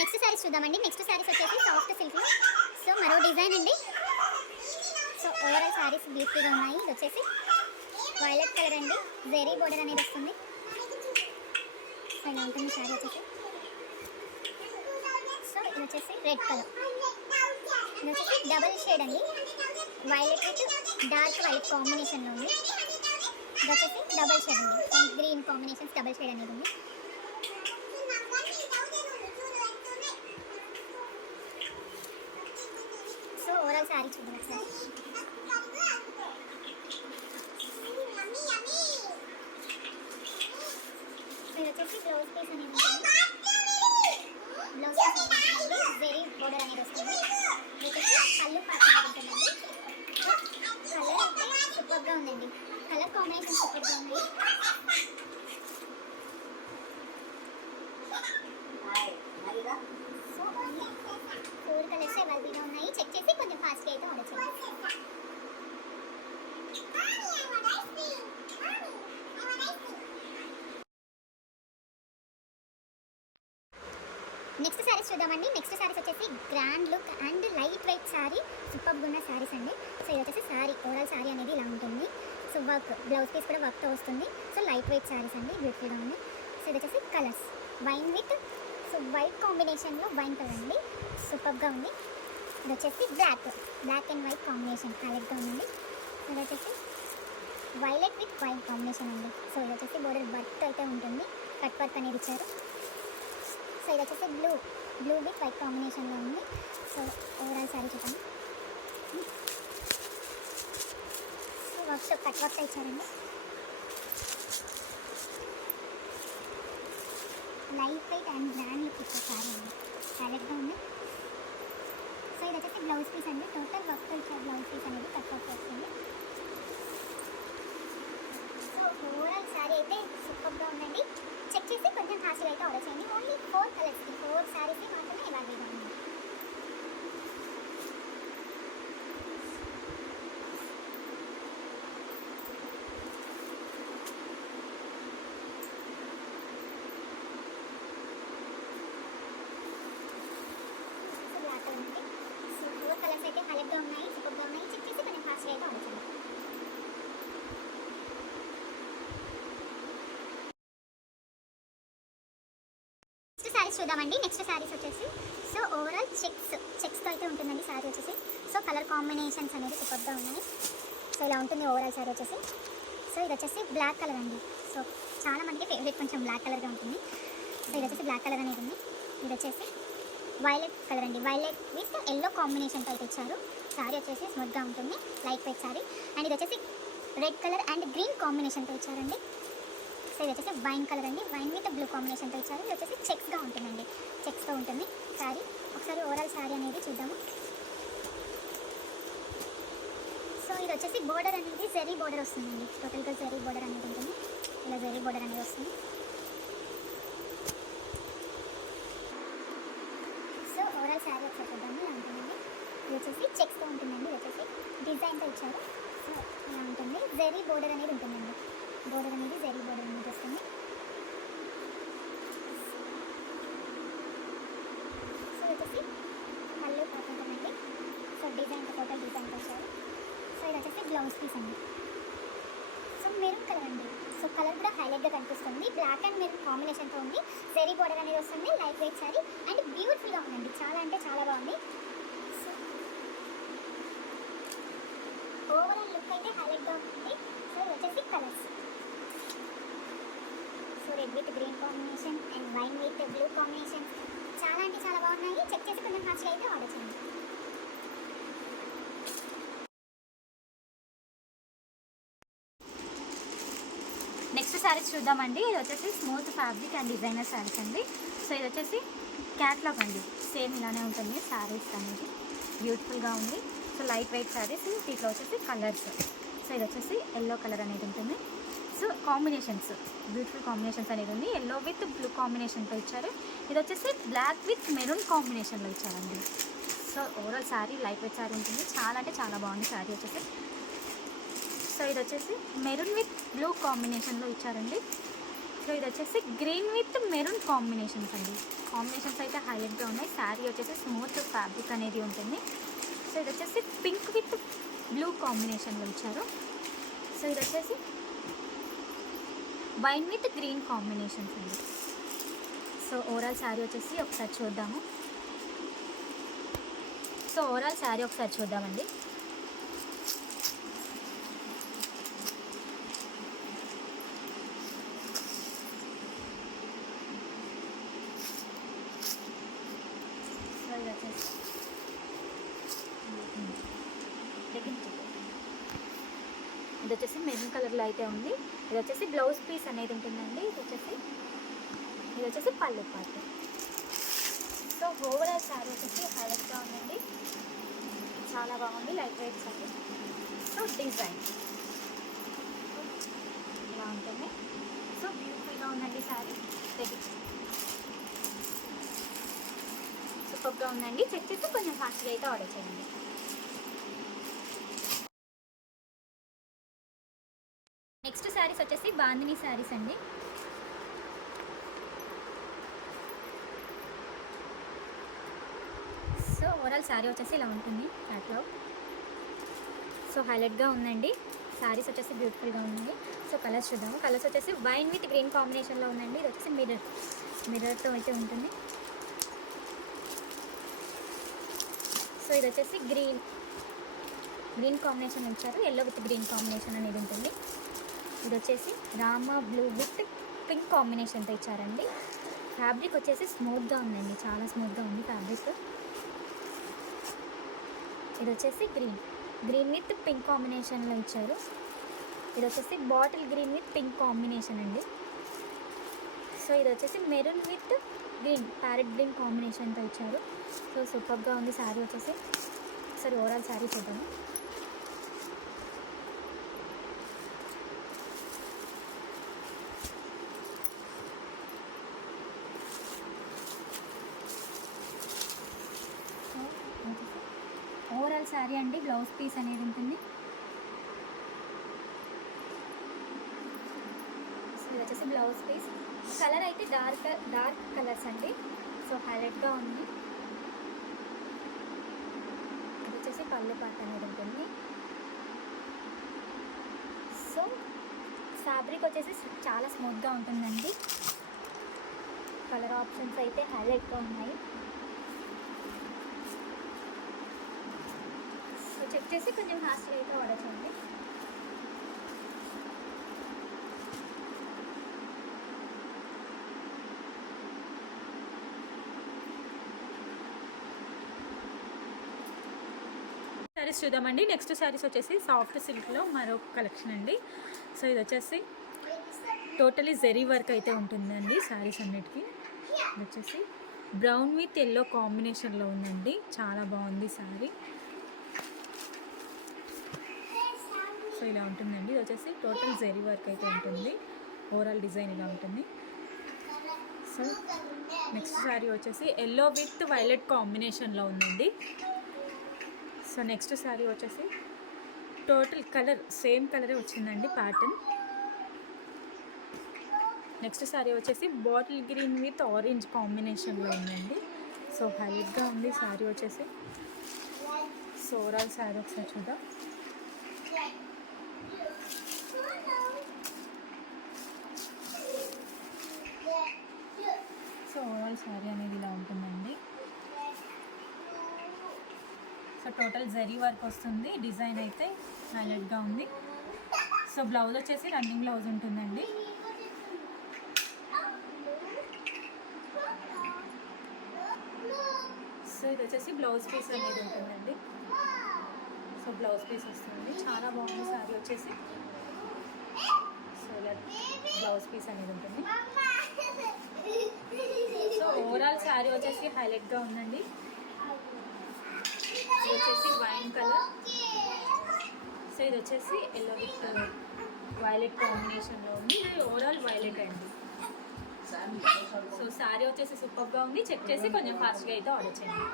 నెక్స్ట్ సారీస్ చూద్దామండి. నెక్స్ట్ సారీస్ వచ్చేసి soft silk. So మరో డిజైన్ అండి. సో ఓవరాల్ సారీస్ బ్యూటిఫుల్గా ఉన్నాయి. ఇది వచ్చేసి వైలెట్ కలర్ అండి, జెరీ బోర్డర్ అనేది వస్తుంది. సో ఇలా ఉంటుంది సారీ వచ్చేసి. సో ఇది వచ్చేసి రెడ్ కలర్, ఇది వచ్చేసి డబల్ షేడ్ అండి, వైలెట్ విత్ డార్క్ వైలెట్ కాంబినేషన్లో ఉంది. ఇది వచ్చేసి డబల్ షేడ్ అండి, గ్రీన్ కాంబినేషన్స్ డబల్ షేడ్ అనేది ఉంది. సో ఓవరాల్ సారీ చూద్దాం ఒకసారి. సో ఇది వచ్చేసి బ్లౌజ్ పీస్ అనేది ఉంటుంది. బ్లౌజ్ పీస్ వెరీ బోర్డర్ అనేది వస్తుంది. ఇది వచ్చేసి కళ్ళు పార్ట్ అనేది ఉంటుందండి. కలర్ అయితే సూపర్గా ఉందండి, కలర్ కాంబినేషన్ సూపర్గా ఉంది. సో 4 కలర్స్ అవైలబుల్గా ఉన్నాయి. చెక్ చేసి కొంచెం ఫాస్ట్గా అయితే ఆర్డర్ చేయండి. నెక్స్ట్ సారీస్ చూద్దామండి. నెక్స్ట్ సారీస్ వచ్చేసి grand look and light weight sorry, సూపర్గా ఉన్న సారీస్ అండి. సో ఇది వచ్చేసి సారీ, ఓవరాల్ సారీ అనేది ఇలా ఉంటుంది. సో వర్క్, బ్లౌజ్ పీస్ కూడా వర్క్తో వస్తుంది. సో లైట్ వెయిట్ సారీస్ అండి, బ్యూటిఫుల్గా ఉంది. సో ఇది వచ్చేసి colours wine with, so white కాంబినేషన్లో వైన్ కలర్ అండి, సూపర్గా ఉంది. ఇది వచ్చేసి బ్లాక్ అండ్ వైట్ కాంబినేషన్ హైలైట్గా ఉందండి. ఇది వచ్చేసి వైలెట్ విత్ వైట్ కాంబినేషన్ అండి. సో ఇది వచ్చేసి బోర్డర్ వర్క్ అయితే ఉంటుంది, కట్ వర్క్ అనేది ఇచ్చారు. సో ఇది వచ్చేసి బ్లూ విత్ వైట్ కాంబినేషన్లో ఉంది. సో ఓవరాల్ సారీ చూద్దాం. సో వర్క్ కట్ వర్క్ ఇచ్చారండి, light weight and grand look ఇచ్చే సారీ అండి, హైలైట్గా ఉంది. సో ఇది వచ్చేసి బ్లౌజ్ పీస్ అండి, టోటల్ వర్క్తో ఇచ్చారు బ్లౌజ్ పీస్ అనేది, కట్ వర్క్ వస్తుంది. సో ఓవరాల్ సారీ అయితే సూపర్గా ఉందండి. చెక్ చేసి కొంచెం ఫాస్ట్గా అయితే ఆర్డర్ చేయండి. ఓన్లీ 4 కలర్స్కి 4 సారీస్కి మాత్రమే అవైలబుల్గా ఉంది. సో 4 కలర్స్ అయితే హైలైట్గా ఉన్నాయి, సూపర్గా ఉన్నాయి. చెక్ చేసి కొంచెం ఫాస్ట్గా అయితే ఆర్డర్ చేయండి. నెక్స్ట్ సారీస్ చూద్దామండి. నెక్స్ట్ సారీస్ వచ్చేసి సో ఓవరాల్ చెక్స్తో అయితే ఉంటుందండి సారీ వచ్చేసి. సో కలర్ కాంబినేషన్స్ అనేది సూపర్గా ఉన్నాయి. సో ఇలా ఉంటుంది ఓవరాల్ సారీ వచ్చేసి. సో ఇది వచ్చేసి బ్లాక్ కలర్ అండి. సో చాలా మందికి ఫేవరెట్ కొంచెం బ్లాక్ కలర్గా ఉంటుంది. సో ఇది వచ్చేసి బ్లాక్ కలర్ అనేది ఉంది. ఇది వచ్చేసి వైలెట్ కలర్ అండి, వైలెట్ విత్ ఎల్లో కాంబినేషన్తో అయితే ఇచ్చారు. సారీ వచ్చేసి స్మూత్గా ఉంటుంది, లైట్ వెయిట్ సారీ. అండ్ ఇది వచ్చేసి రెడ్ కలర్ అండ్ గ్రీన్ కాంబినేషన్తో ఇచ్చారండి. సో ఇది వచ్చేసి వైన్ కలర్ అండి, వైన్ విత్ బ్లూ కాంబినేషన్తో ఇచ్చారు. ఇది వచ్చేసి చెక్స్గా ఉంటుందండి, చెక్స్తో ఉంటుంది సారీ. ఒకసారి ఓవరాల్ సారీ అనేది చూద్దాము. సో ఇది వచ్చేసి బోర్డర్ అనేది జెరీ బోర్డర్ వస్తుందండి, టోటల్గా జెరీ బోర్డర్ అనేది ఉంటుంది. ఇలా జెరీ బోర్డర్ అనేది వస్తుంది. సో ఓవరాల్ సారీ ఒకసారి చూద్దాము, ఇలా ఉంటుందండి. ఇది వచ్చేసి చెక్స్తో ఉంటుందండి, ఇది వచ్చేసి డిజైన్తో ఇచ్చారు. సో ఇలా ఉంటుంది, జెరీ బోర్డర్ అనేది ఉంటుందండి, బోర్డర్ అనేది జెరీ బోర్డర్ అనేది వస్తుంది. సో వచ్చేసి మళ్ళీ ఉంటుందండి. సో డిజైన్తో టోటల్ డిజైన్తో వచ్చారు. సో ఇది వచ్చేసి బ్లౌజ్ పీస్ అండి. సో మెరూన్ కలర్ అండి, సో కలర్ కూడా హైలైట్గా కనిపిస్తుంది. బ్లాక్ అండ్ మెరూన్ కాంబినేషన్తో ఉంది, జెరీ బోర్డర్ అనేది వస్తుంది, లైట్ వెయిట్ సారీ అండ్ బ్యూటిఫుల్గా ఉందండి, చాలా అంటే చాలా బాగుంది. సో ఓవరాల్ లుక్ అయితే హైలైట్గా ఉంటుంది. సో ఇది వచ్చేసి colours, so red with green combination and wine with blue combination, చాలా అంటే చాలా బాగున్నాయి. చెక్ చేసి కొంచెం ఫాస్ట్గా అయితే ఆర్డర్ చేయండి. నెక్స్ట్ శారీస్ చూద్దామండి. ఇది వచ్చేసి smooth fabric and designer saris అండి. సో ఇది వచ్చేసి క్యాట్లాగ్ అండి, సేమ్ ఇలానే ఉంటుంది శారీస్ అనేది, బ్యూటిఫుల్గా ఉంది. సో లైట్ వెయిట్ శారీస్, దీంట్లో వచ్చేసి కలర్స్. సో ఇది వచ్చేసి ఎల్లో కలర్ అనేది ఉంటుంది. సో కాంబినేషన్స్, బ్యూటిఫుల్ కాంబినేషన్స్ అనేది ఉంది, ఎల్లో విత్ బ్లూ కాంబినేషన్తో ఇచ్చారు. ఇది వచ్చేసి బ్లాక్ విత్ మెరూన్ కాంబినేషన్లో ఇచ్చారండి. So overall sari light weight sari ఉంటుంది, చాలా అంటే చాలా బాగుంది శారీ వచ్చేసి. సో ఇది వచ్చేసి మెరూన్ విత్ బ్లూ కాంబినేషన్లో ఇచ్చారండి. సో ఇది వచ్చేసి గ్రీన్ విత్ మెరూన్ కాంబినేషన్స్ అండి. కాంబినేషన్స్ అయితే హైలైట్గా ఉన్నాయి. శారీ వచ్చేసి స్మూత్ ఫ్యాబ్రిక్ అనేది ఉంటుంది. సో ఇది వచ్చేసి పింక్ విత్ బ్లూ కాంబినేషన్లో ఇచ్చారు. సో ఇది వచ్చేసి వైన్ విత్ గ్రీన్ కాంబినేషన్స్ అండి. సో ఓవరాల్ శారీ వచ్చేసి ఒకసారి చూద్దాము. సో ఓవరాల్ శారీ ఒకసారి చూద్దామండి. సో ఇది వచ్చేసి ఇది వచ్చేసి మెరూన్ కలర్లో అయితే ఉంది. ఇది వచ్చేసి బ్లౌజ్ పీస్ అనేది ఉంటుందండి. ఇది వచ్చేసి పళ్ళు పార్ట్. సో ఓవరాల్ శారీ వచ్చేసి హైలైట్గా ఉందండి. చాలా బాగుంది, light weight sari. So design ఇలా ఉంటుంది. సో బ్యూటిఫుల్గా ఉందండి శారీ. సూపర్గా ఉందండి. చెక్ చేసి కొంచెం ఫాస్ట్గా అయితే ఆర్డర్ చేయండి. నెక్స్ట్ శారీస్ వచ్చేసి బాందిని శారీస్ అండి. సో ఓవరాల్ శారీ వచ్చేసి ఇలా ఉంటుంది క్యాట్లాగ్. సో హైలైట్గా ఉందండి. శారీస్ వచ్చేసి బ్యూటిఫుల్గా ఉన్నాయి. సో కలర్స్ చూద్దాము. కలర్స్ వచ్చేసి వైన్ విత్ గ్రీన్ కాంబినేషన్లో ఉందండి. ఇది వచ్చేసి మిర్రర్తో అయితే ఉంటుంది. సో ఇది వచ్చేసి గ్రీన్ కాంబినేషన్ ఇచ్చారు. ఎల్లో విత్ గ్రీన్ కాంబినేషన్ అనేది ఉంటుంది. ఇది వచ్చేసి రామా బ్లూ విత్ పింక్ కాంబినేషన్తో ఇచ్చారండి. ఫ్యాబ్రిక్ వచ్చేసి స్మూత్గా ఉందండి, చాలా స్మూత్గా ఉంది ఫ్యాబ్రిక్. ఇది వచ్చేసి గ్రీన్ విత్ పింక్ కాంబినేషన్లో ఇచ్చారు. ఇది వచ్చేసి bottle green with pink combination అండి. సో ఇది వచ్చేసి maroon with green parrot green కాంబినేషన్తో ఇచ్చారు. సో సూపర్గా ఉంది శారీ వచ్చేసి. సరే ఓవరాల్ శారీ చూద్దాము. ఓవరాల్ శారీ అండి. బ్లౌజ్ పీస్ అనేది ఉంటుంది. సో ఇది వచ్చేసి బ్లౌజ్ పీస్. కలర్ అయితే డార్క్ కలర్స్ అండి. సో హైలైట్గా ఉంది. ఇది వచ్చేసి పళ్ళు పార్ట్ అనేది ఉంటుంది. సో ఫ్యాబ్రిక్ వచ్చేసి చాలా స్మూత్గా ఉంటుందండి. కలర్ ఆప్షన్స్ అయితే హైలైట్గా ఉన్నాయి. చెక్ చేసి కొంచెం ఫాస్ట్గా అయితే ఆర్డర్ చేయండి. శారీస్ చూద్దామండి. నెక్స్ట్ శారీస్ వచ్చేసి సాఫ్ట్ సిల్క్లో మరొక కలెక్షన్ అండి. సో ఇది వచ్చేసి టోటలీ జెరీ వర్క్ అయితే ఉంటుందండి శారీస్ అన్నిటికీ. ఇది వచ్చేసి బ్రౌన్ విత్ ఎల్లో కాంబినేషన్లో ఉందండి. చాలా బాగుంది శారీ. సో ఇలా ఉంటుందండి. ఇది వచ్చేసి టోటల్ జెరీ వర్క్ అయితే ఉంటుంది. ఓవరాల్ డిజైన్ ఇలా ఉంటుంది. సో నెక్స్ట్ శారీ వచ్చేసి ఎల్లో విత్ వైలెట్ కాంబినేషన్లో ఉందండి. సో నెక్స్ట్ శారీ వచ్చేసి టోటల్ కలర్ సేమ్ కలరే వచ్చిందండి ప్యాటర్న్. నెక్స్ట్ శారీ వచ్చేసి బాటిల్ గ్రీన్ విత్ ఆరెంజ్ కాంబినేషన్లో ఉందండి. సో హైలైట్గా ఉంది శారీ వచ్చేసి. సో ఓవరాల్ శారీ ఒకసారి చూద్దాం. సో ఓవరాల్ శారీ అనేది ఇలా ఉంటుందండి. సో టోటల్ జరీ వర్క్ వస్తుంది. డిజైన్ అయితే హైలైట్గా ఉంది. సో బ్లౌజ్ వచ్చేసి రన్నింగ్ బ్లౌజ్ ఉంటుందండి. సో ఇది వచ్చేసి బ్లౌజ్ పీస్ అనేది ఉంటుందండి. సో బ్లౌజ్ పీస్ వస్తుంది. చాలా బాగుంది శారీ వచ్చేసి. సో ఇలా బ్లౌజ్ పీస్ అనేది ఉంటుంది. సో ఓవరాల్ శారీ వచ్చేసి హైలైట్గా ఉందండి. ఇది వచ్చేసి వైన్ కలర్. సో ఇది వచ్చేసి ఎల్లో విత్ వైలెట్ కాంబినేషన్లో ఉంది. ఇది ఓవరాల్ వైలెట్ అండి. సో శారీ వచ్చేసి సూపర్గా ఉంది. చెక్ చేసి కొంచెం ఫాస్ట్గా అయితే ఆర్డర్ చేయండి.